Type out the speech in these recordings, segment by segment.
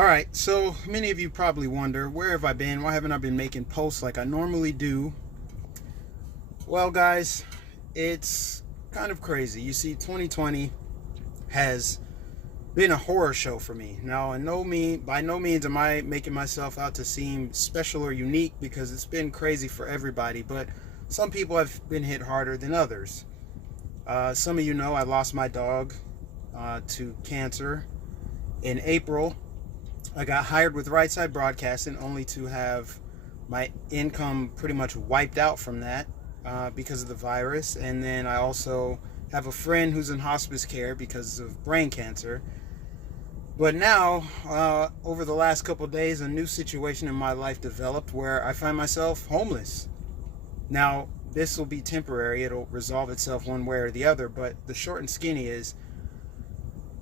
All right, so many of you probably wonder, where have I been? Why haven't I been making posts like I normally do? Well, guys, it's kind of crazy. You see, 2020 has been a horror show for me. Now, by no means am I making myself out to seem special or unique, because it's been crazy for everybody, but some people have been hit harder than others. Some of you know I lost my dog to cancer in April. I got hired with Right Side Broadcasting only to have my income pretty much wiped out from that because of the virus. And then I also have a friend who's in hospice care because of brain cancer. But now, over the last couple of days, a new situation in my life developed where I find myself homeless. Now, this will be temporary. It'll resolve itself one way or the other. But the short and skinny is,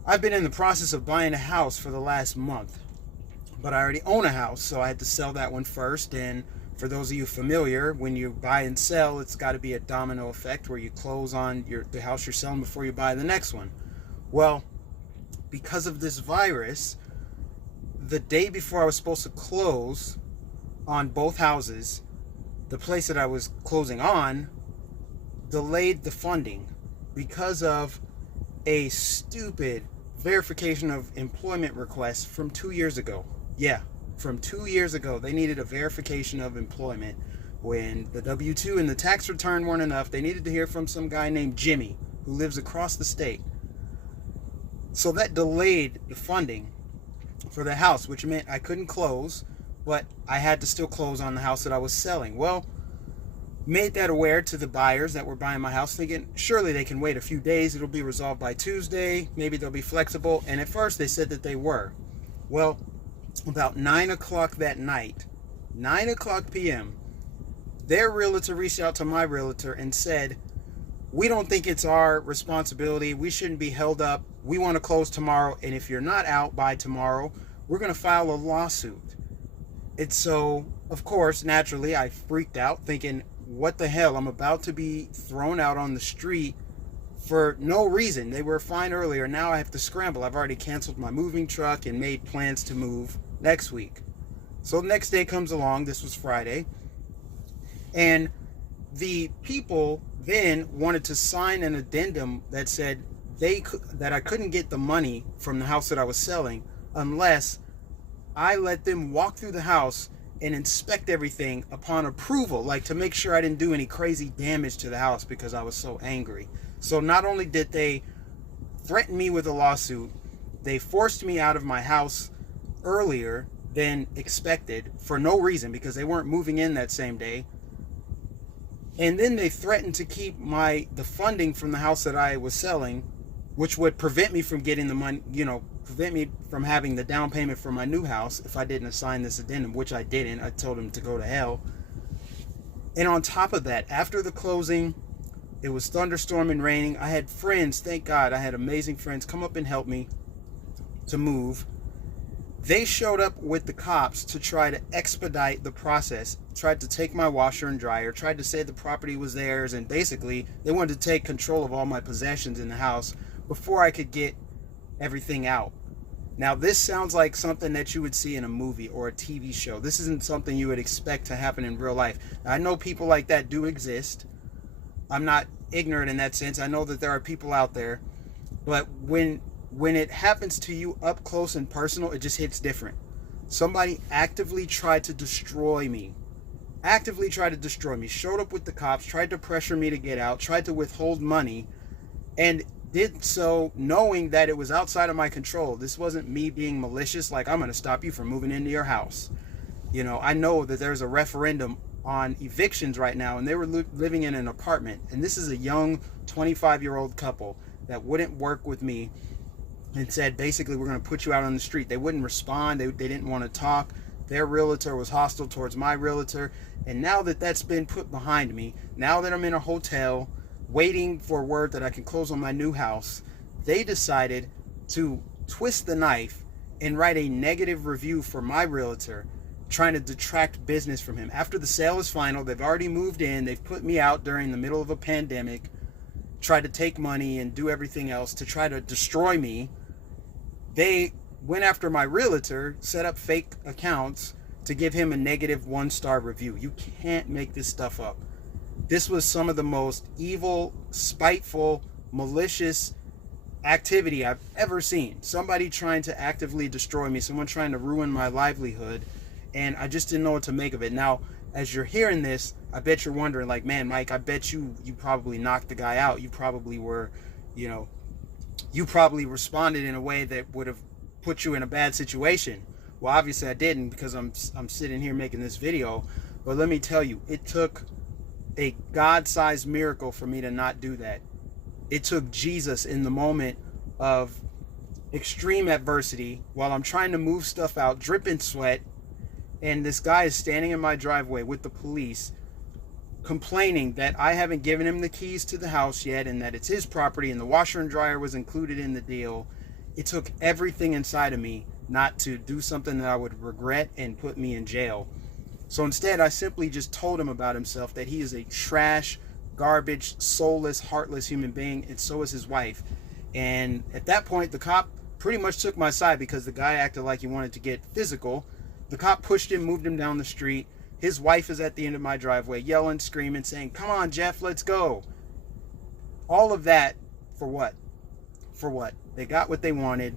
I've been in the process of buying a house for the last month. But I already own a house, so I had to sell that one first. And for those of you familiar, when you buy and sell, it's got to be a domino effect where you close on the house you're selling before you buy the next one. Well, because of this virus, the day before I was supposed to close on both houses, the place that I was closing on delayed the funding because of a stupid verification of employment request from 2 years ago. Yeah, from 2 years ago, they needed a verification of employment. When the W-2 and the tax return weren't enough, they needed to hear from some guy named Jimmy who lives across the state. So that delayed the funding for the house, which meant I couldn't close, but I had to still close on the house that I was selling. Well, made that aware to the buyers that were buying my house, thinking surely they can wait a few days, it'll be resolved by Tuesday, maybe they'll be flexible. And at first they said that they were. Well, about 9 o'clock that night, 9 o'clock p.m., their realtor reached out to my realtor and said, we don't think it's our responsibility, we shouldn't be held up, we want to close tomorrow, and if you're not out by tomorrow, we're going to file a lawsuit. And so, of course, naturally, I freaked out, thinking, what the hell, I'm about to be thrown out on the street for no reason. They were fine earlier, now I have to scramble. I've already canceled my moving truck and made plans to move next week. So the next day comes along, this was Friday, and the people then wanted to sign an addendum that said that I couldn't get the money from the house that I was selling unless I let them walk through the house and inspect everything upon approval, like to make sure I didn't do any crazy damage to the house because I was so angry. So not only did they threaten me with a lawsuit, they forced me out of my house earlier than expected for no reason, because they weren't moving in that same day. And then they threatened to keep the funding from the house that I was selling, which would prevent me from getting the money, prevent me from having the down payment for my new house if I didn't assign this addendum, which I didn't. I told them to go to hell. And on top of that, after the closing, it was thunderstorming, raining. I had friends, thank God, I had amazing friends come up and help me to move. They showed up with the cops to try to expedite the process, tried to take my washer and dryer, tried to say the property was theirs, and basically they wanted to take control of all my possessions in the house before I could get everything out. Now, this sounds like something that you would see in a movie or a TV show. This isn't something you would expect to happen in real life. Now, I know people like that do exist. I'm not ignorant in that sense. I know that there are people out there, but when it happens to you up close and personal, it just hits different. Somebody actively tried to destroy me. Showed up with the cops, tried to pressure me to get out, tried to withhold money, and did so knowing that it was outside of my control. This wasn't me being malicious, like, I'm going to stop you from moving into your house. I know that there's a referendum on evictions right now, and they were living in an apartment, and this is a young 25-year-old couple that wouldn't work with me and said, basically, we're going to put you out on the street. They wouldn't respond. They didn't want to talk. Their realtor was hostile towards my realtor. And now that that's been put behind me, now that I'm in a hotel waiting for word that I can close on my new house, they decided to twist the knife and write a negative review for my realtor, trying to detract business from him. After the sale is final, they've already moved in. They've put me out during the middle of a pandemic, tried to take money and do everything else to try to destroy me. They went after my realtor, set up fake accounts to give him a negative 1-star review. You can't make this stuff up. This was some of the most evil, spiteful, malicious activity I've ever seen. Somebody trying to actively destroy me, someone trying to ruin my livelihood, and I just didn't know what to make of it. Now, as you're hearing this, I bet you're wondering, like, man, Mike, I bet you probably knocked the guy out. You probably were, you probably responded in a way that would have put you in a bad situation. Well, obviously I didn't, because I'm sitting here making this video. But let me tell you, it took a God-sized miracle for me to not do that. It took Jesus in the moment of extreme adversity, while I'm trying to move stuff out, dripping sweat, and this guy is standing in my driveway with the police, complaining that I haven't given him the keys to the house yet, and that it's his property, and the washer and dryer was included in the deal. It took everything inside of me not to do something that I would regret and put me in jail. So instead, I simply just told him about himself, that he is a trash, garbage, soulless, heartless human being, and so is his wife. And at that point, the cop pretty much took my side, because the guy acted like he wanted to get physical. The cop pushed him, moved him down the street. His wife is at the end of my driveway, yelling, screaming, saying, "Come on, Jeff, let's go." All of that for what? For what? They got what they wanted.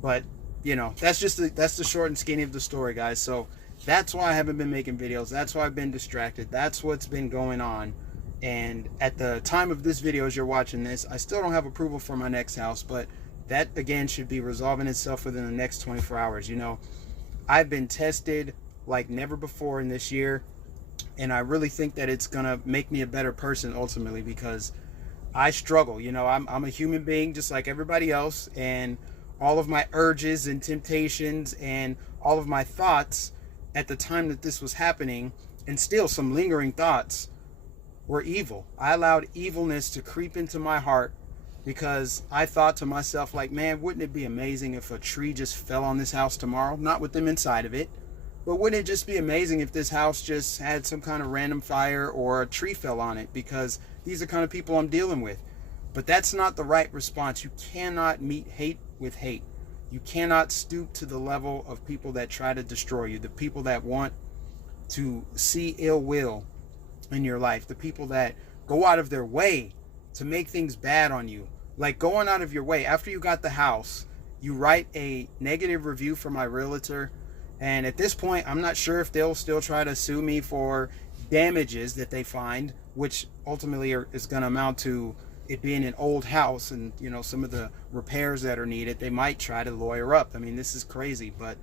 But, that's the short and skinny of the story, guys. So that's why I haven't been making videos. That's why I've been distracted. That's what's been going on. And at the time of this video, as you're watching this, I still don't have approval for my next house, but that, again, should be resolving itself within the next 24 hours. I've been tested like never before in this year, and I really think that it's gonna make me a better person ultimately, because I struggle. I'm a human being just like everybody else, and all of my urges and temptations and all of my thoughts at the time that this was happening, and still some lingering thoughts, were evil. I allowed evilness to creep into my heart, because I thought to myself, like, man, wouldn't it be amazing if a tree just fell on this house tomorrow? Not with them inside of it, but wouldn't it just be amazing if this house just had some kind of random fire or a tree fell on it? Because these are the kind of people I'm dealing with. But that's not the right response. You cannot meet hate with hate. You cannot stoop to the level of people that try to destroy you, the people that want to see ill will in your life, the people that go out of their way to make things bad on you. Like going out of your way. After you got the house, you write a negative review for my realtor, and at this point, I'm not sure if they'll still try to sue me for damages that they find, which ultimately is going to amount to it being an old house, and some of the repairs that are needed. They might try to lawyer up. I mean, this is crazy, but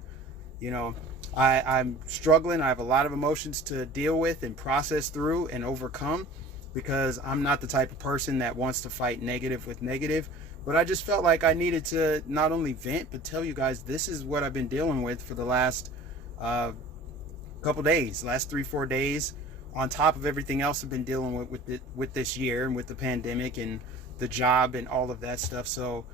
I'm struggling. I have a lot of emotions to deal with and process through and overcome, because I'm not the type of person that wants to fight negative with negative. But I just felt like I needed to not only vent, but tell you guys this is what I've been dealing with for the last couple days, last 3-4 days, on top of everything else I've been dealing with this year, and with the pandemic and the job and all of that stuff. So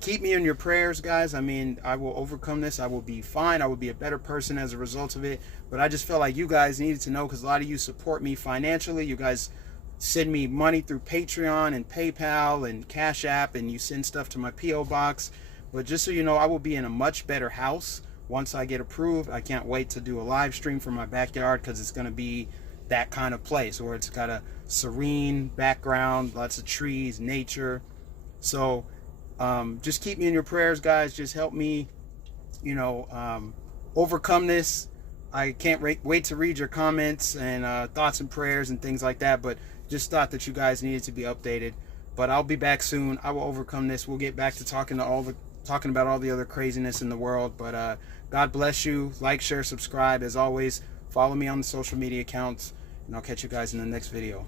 keep me in your prayers, guys. I mean, I will overcome this. I will be fine. I will be a better person as a result of it. But I just felt like you guys needed to know, because a lot of you support me financially. You guys send me money through Patreon and PayPal and Cash App, and you send stuff to my P.O. box. But just so you know, I will be in a much better house once I get approved. I can't wait to do a live stream from my backyard, because it's going to be that kind of place where it's got a serene background, lots of trees, nature. So just keep me in your prayers, guys. Just help me, overcome this. I can't wait to read your comments and thoughts and prayers and things like that. But just thought that you guys needed to be updated. But I'll be back soon. I will overcome this. We'll get back to talking about all the other craziness in the world. But God bless you. Like, share, subscribe. As always, follow me on the social media accounts, and I'll catch you guys in the next video.